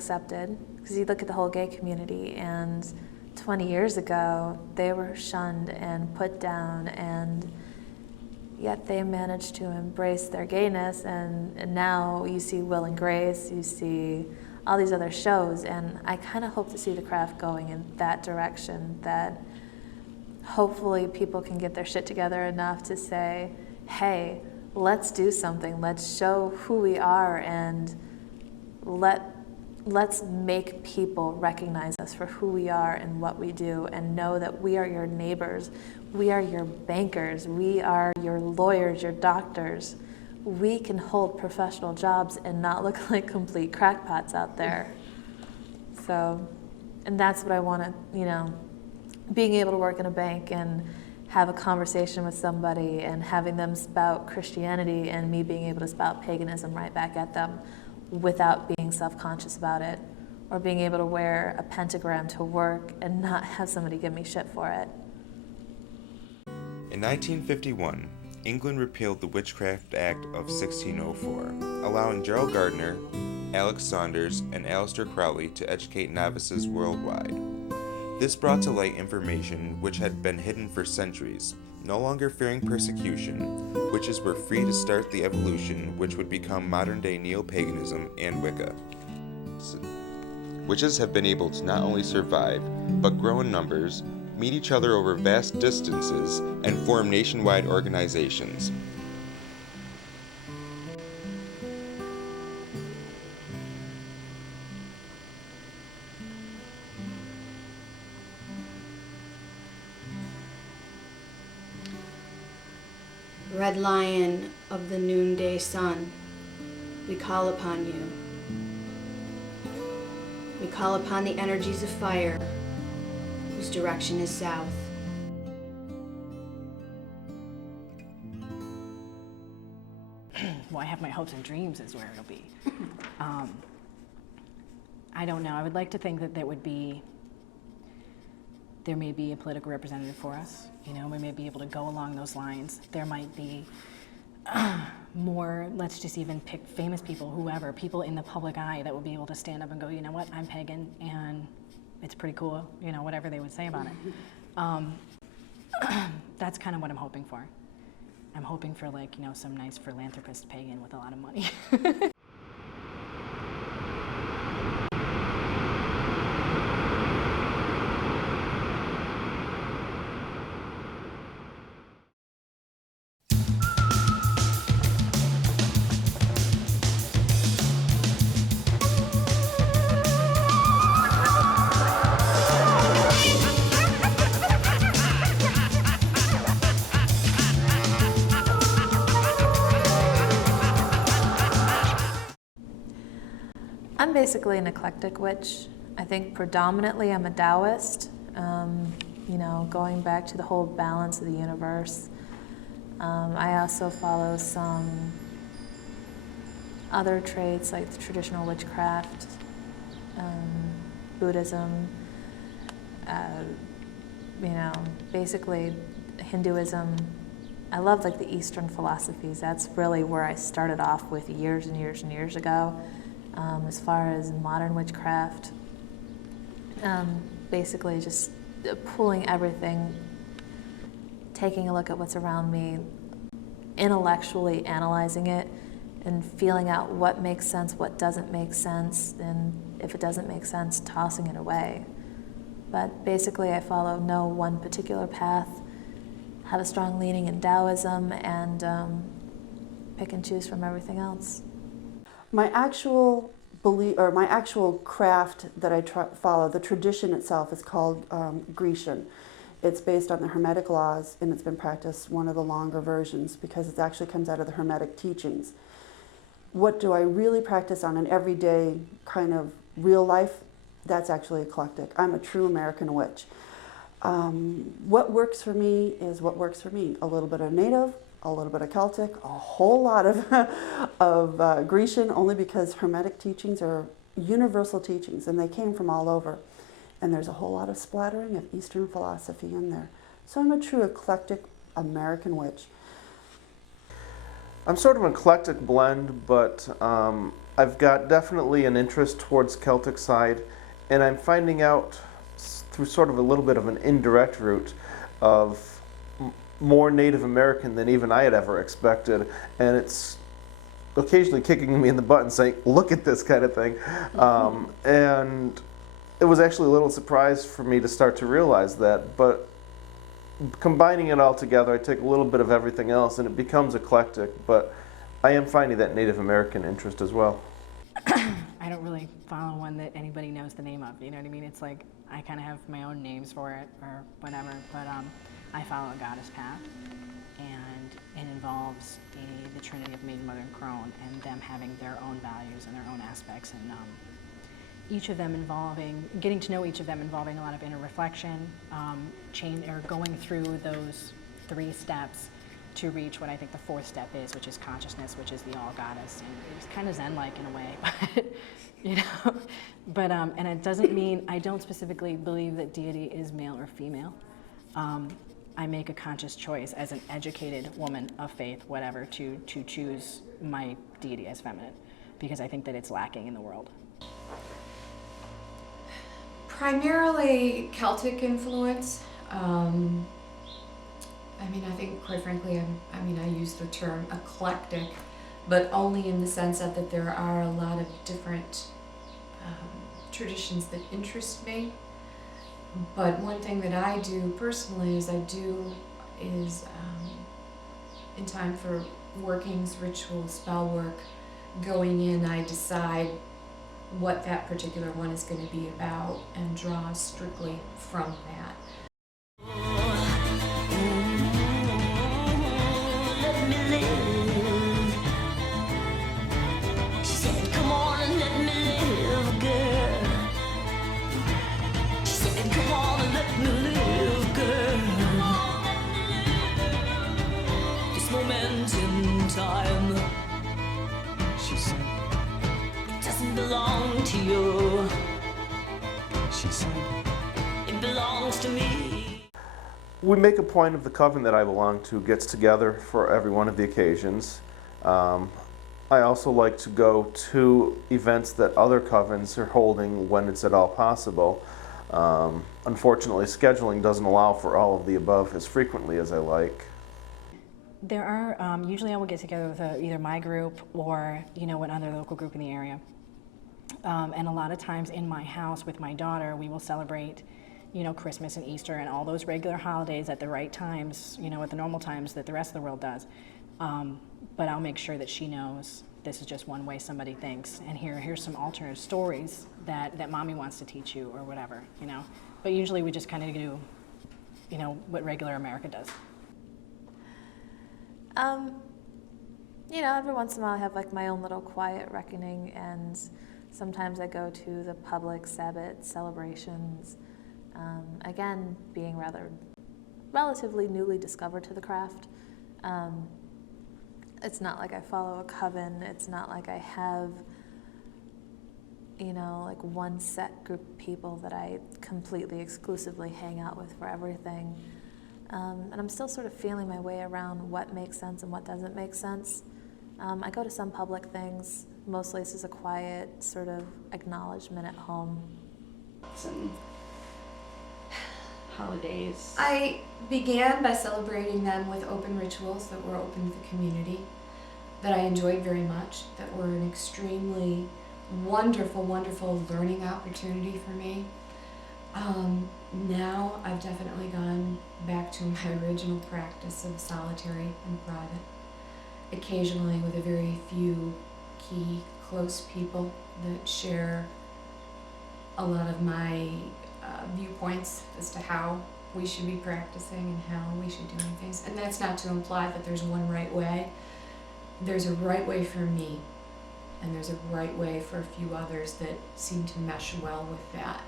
accepted, because you look at the whole gay community, and 20 years ago they were shunned and put down, and yet they managed to embrace their gayness, and now you see Will and Grace, you see all these other shows, and I kind of hope to see the craft going in that direction, that hopefully people can get their shit together enough to say, hey, let's do something, let's show who we are, and let's make people recognize us for who we are and what we do, and know that we are your neighbors, we are your bankers, we are your lawyers, your doctors. We can hold professional jobs and not look like complete crackpots out there. So, and that's what I want to, being able to work in a bank and have a conversation with somebody and having them spout Christianity and me being able to spout paganism right back at them without being self-conscious about it, or being able to wear a pentagram to work and not have somebody give me shit for it. In 1951, England repealed the Witchcraft Act of 1604, allowing Gerald Gardner, Alex Saunders, and Aleister Crowley to educate novices worldwide. This brought to light information which had been hidden for centuries. No longer fearing persecution, witches were free to start the evolution which would become modern-day neo-paganism and Wicca. Witches have been able to not only survive, but grow in numbers, meet each other over vast distances, and form nationwide organizations. Red Lion of the noonday sun, we call upon you. We call upon the energies of fire, whose direction is south. Well, I have my hopes and dreams is where it'll be. I don't know. I would like to think that there may be a political representative for us. We may be able to go along those lines. There might be more, let's just even pick famous people, whoever, people in the public eye that will be able to stand up and go, you know what, I'm pagan and it's pretty cool, whatever they would say about it. That's kind of what I'm hoping for. I'm hoping for some nice philanthropist pagan with a lot of money. I'm basically an eclectic witch. I think predominantly I'm a Taoist, going back to the whole balance of the universe. I also follow some other traits like the traditional witchcraft, Buddhism, basically Hinduism. I love the Eastern philosophies. That's really where I started off with years and years and years ago. As far as modern witchcraft, basically just pulling everything, taking a look at what's around me, intellectually analyzing it, and feeling out what makes sense, what doesn't make sense, and if it doesn't make sense, tossing it away. But basically I follow no one particular path, have a strong leaning in Taoism, and pick and choose from everything else. My actual belief, or my actual craft that I follow, the tradition itself is called Grecian. It's based on the Hermetic laws, and it's been practiced one of the longer versions because it actually comes out of the Hermetic teachings. What do I really practice on an everyday kind of real life? That's actually eclectic. I'm a true American witch. What works for me is what works for me. A little bit of Native, a little bit of Celtic, a whole lot of Grecian, only because Hermetic teachings are universal teachings and they came from all over. And there's a whole lot of splattering of Eastern philosophy in there. So I'm a true eclectic American witch. I'm sort of an eclectic blend, but I've got definitely an interest towards Celtic side, and I'm finding out through sort of a little bit of an indirect route of more Native American than even I had ever expected, and it's occasionally kicking me in the butt and saying, look at this kind of thing. And it was actually a little surprise for me to start to realize that, but combining it all together, I take a little bit of everything else and it becomes eclectic, but I am finding that Native American interest as well. I don't really follow one that anybody knows the name of, you know what I mean? It's like, I kind of have my own names for it or whatever, but I follow a goddess path, and it involves the Trinity of Maiden, Mother, and Crone, and them having their own values and their own aspects, and each of them getting to know each of them involving a lot of inner reflection, going through those 3 steps to reach what I think the 4th step is, which is consciousness, which is the all goddess, and it's kind of Zen-like in a way, but you know. But and it doesn't mean I don't specifically believe that deity is male or female. I make a conscious choice as an educated woman of faith, whatever, to choose my deity as feminine, because I think that it's lacking in the world. Primarily Celtic influence. I think, quite frankly, I use the term eclectic, but only in the sense of that there are a lot of different traditions that interest me. But one thing that I do personally is in time for workings, ritual, spell work, going in, I decide what that particular one is going to be about and draw strictly from that. Time, she said, it doesn't belong to you, she said, it belongs to me. We make a point of the coven that I belong to gets together for every one of the occasions. I also like to go to events that other covens are holding when it's at all possible. Unfortunately, scheduling doesn't allow for all of the above as frequently as I like. There are, usually I will get together with either my group or, another local group in the area. And a lot of times in my house with my daughter, we will celebrate, Christmas and Easter and all those regular holidays at the right times, at the normal times that the rest of the world does. But I'll make sure that she knows this is just one way somebody thinks, and here's some alternate stories that mommy wants to teach you or whatever, But usually we just kind of do, what regular America does. Every once in a while I have like my own little quiet reckoning, and sometimes I go to the public Sabbath celebrations. Again, being relatively newly discovered to the craft. It's not like I follow a coven. It's not like I have, like one set group of people that I completely exclusively hang out with for everything. And I'm still sort of feeling my way around what makes sense and what doesn't make sense. I go to some public things. Mostly this is a quiet sort of acknowledgement at home. Some holidays. I began by celebrating them with open rituals that were open to the community, that I enjoyed very much, that were an extremely wonderful, wonderful learning opportunity for me. Now I've definitely gone back to my original practice of solitary and private, occasionally with a very few key, close people that share a lot of my viewpoints as to how we should be practicing and how we should be doing things. And that's not to imply that there's one right way. There's a right way for me, and there's a right way for a few others that seem to mesh well with that.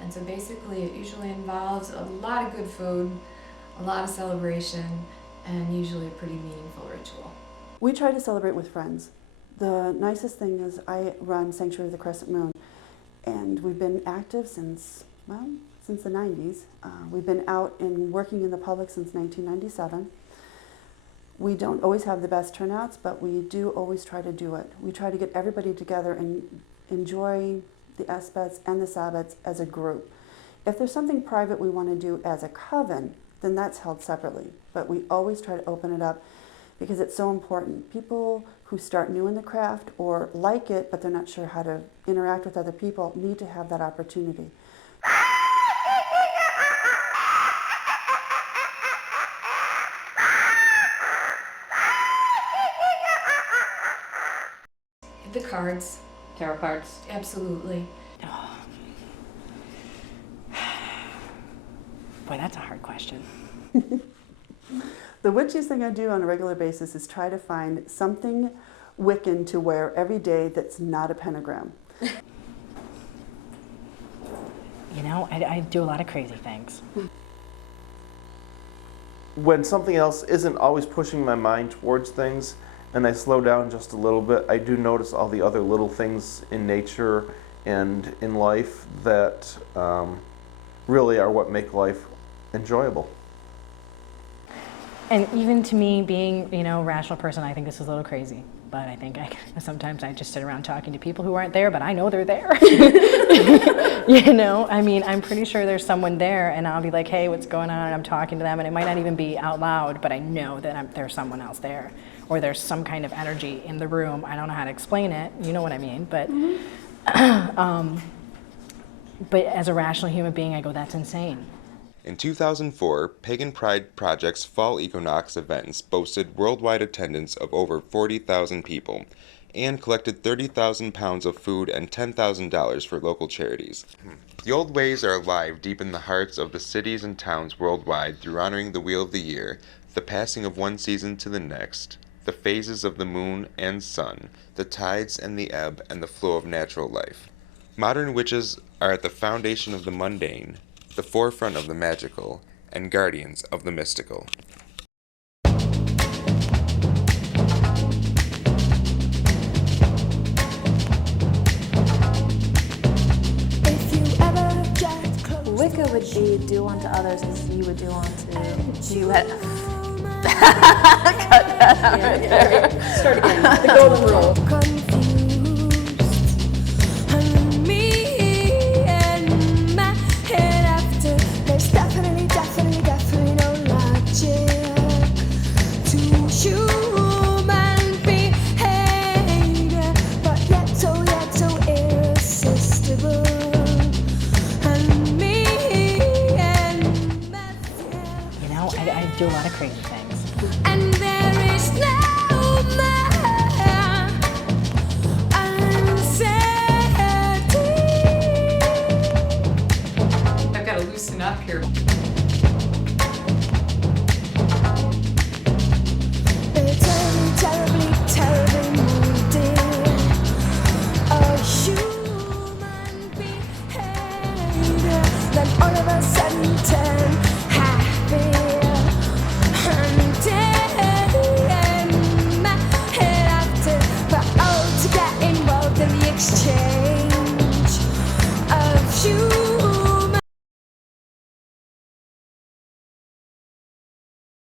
And so basically it usually involves a lot of good food, a lot of celebration, and usually a pretty meaningful ritual. We try to celebrate with friends. The nicest thing is I run Sanctuary of the Crescent Moon, and we've been active since the 90s. We've been out and working in the public since 1997. We don't always have the best turnouts, but we do always try to do it. We try to get everybody together and enjoy the Esbats and the Sabbats as a group. If there's something private we want to do as a coven, then that's held separately. But we always try to open it up because it's so important. People who start new in the craft or like it, but they're not sure how to interact with other people, need to have that opportunity. The cards, Tarot cards. absolutely. Boy, that's a hard question. The witchiest thing I do on a regular basis is try to find something Wiccan to wear every day that's not a pentagram. You know, I do a lot of crazy things. When something else isn't always pushing my mind towards things and I slow down just a little bit, I do notice all the other little things in nature and in life that really are what make life enjoyable. And even to me, being, you know, a rational person, I think this is a little crazy. But I think sometimes I just sit around talking to people who aren't there, but I know they're there. You know, I mean, I'm pretty sure there's someone there, and I'll be like, hey, what's going on? And I'm talking to them, and it might not even be out loud, but I know that there's someone else there. Or there's some kind of energy in the room. I don't know how to explain it. You know what I mean? But, but as a rational human being, I go, that's insane. In 2004, Pagan Pride Project's Fall Equinox events boasted worldwide attendance of over 40,000 people and collected 30,000 pounds of food and $10,000 for local charities. The old ways are alive deep in the hearts of the cities and towns worldwide through honoring the Wheel of the Year, the passing of one season to the next, the phases of the moon and sun, the tides and the ebb and the flow of natural life. Modern witches are at the foundation of the mundane, the forefront of the magical, and guardians of the mystical. Wicca would be do unto others as you would do unto you. Cut that out right there. Start again. The golden rule. There's definitely no logic to human behavior, but yet so irresistible. And me and Matthew. You know, I do a lot of crazy things. And there is no more uncertainty. I've got to loosen up here. Terribly moody. A human behavior. Then all of a sudden turn happy. And then my head after, but all to get involved in the exchange.